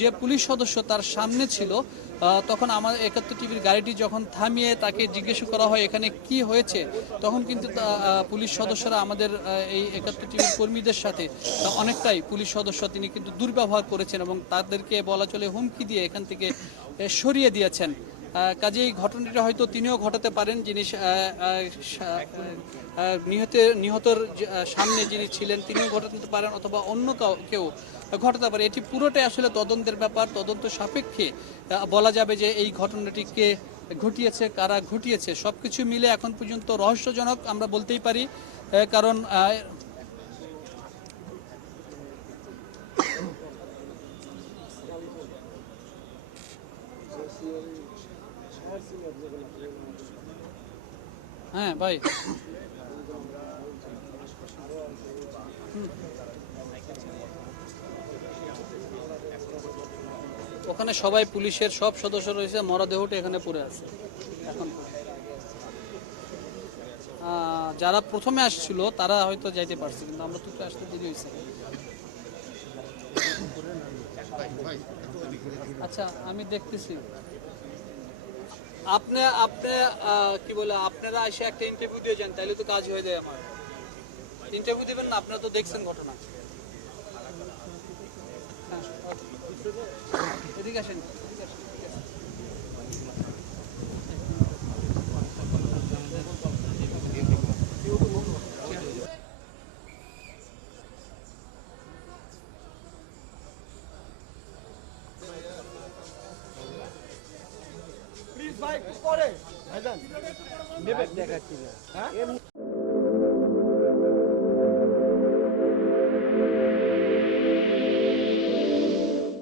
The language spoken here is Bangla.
যে পুলিশ সদস্য তার সামনে ছিল তখন আমাদের ৭১ টিভির গাড়িটি যখন থামিয়ে তাকে জিজ্ঞেস করা হয় এখানে কি হয়েছে, তখন কিন্তু পুলিশ সদস্যরা আমাদের এই ৭১ টিভির কর্মীদের সাথে অনেকটাই পুলিশ সদস্য তিনি কিন্তু দুর্ব্যবহার করেছেন এবং তাদেরকে বলা চলে হুমকি দিয়ে এখান থেকে সরিয়ে দিয়েছেন। কাজেই ঘটনাটা হয়তো তিনিও ঘটাতে পারেন, যিনি নিহতর সামনে যিনি ছিলেন তিনিও ঘটাতে পারেন, অথবা অন্য কেউ ঘটাতে পারে। এটি পুরোটাই আসলে তদন্তের ব্যাপার, তদন্ত সাপেক্ষে বলা যাবে যে এই ঘটনাটিকে ঘটিয়েছে কারা ঘটিয়েছে। সবকিছু মিলে এখন পর্যন্ত রহস্যজনক আমরা বলতেই পারি, কারণ হ্যাঁ ভাই, ওখানে সবাই পুলিশের সব সদস্য রয়েছে, মরদেহটা এখানে পড়ে আছে। এখন যারা প্রথমে আসছিল তারা হয়তো যাইতে পারছে, কিন্তু আমরা তো আসতে দেরি হয়েছে। আচ্ছা আমি দেখতেছি, আপনি আপনি কি বলে আপনারা এসে একটা ইন্টারভিউ দিয়ে যান, তাহলে তো কাজ হয়ে যায়। আমার ইন্টারভিউ দেবেন না, আপনারা তো দেখছেন ঘটনা। হ্যাঁ এদিকে আসেন। প্লিজ ভাই পরে ভাইজান নেবেন দেখাচ্ছি না, এমনি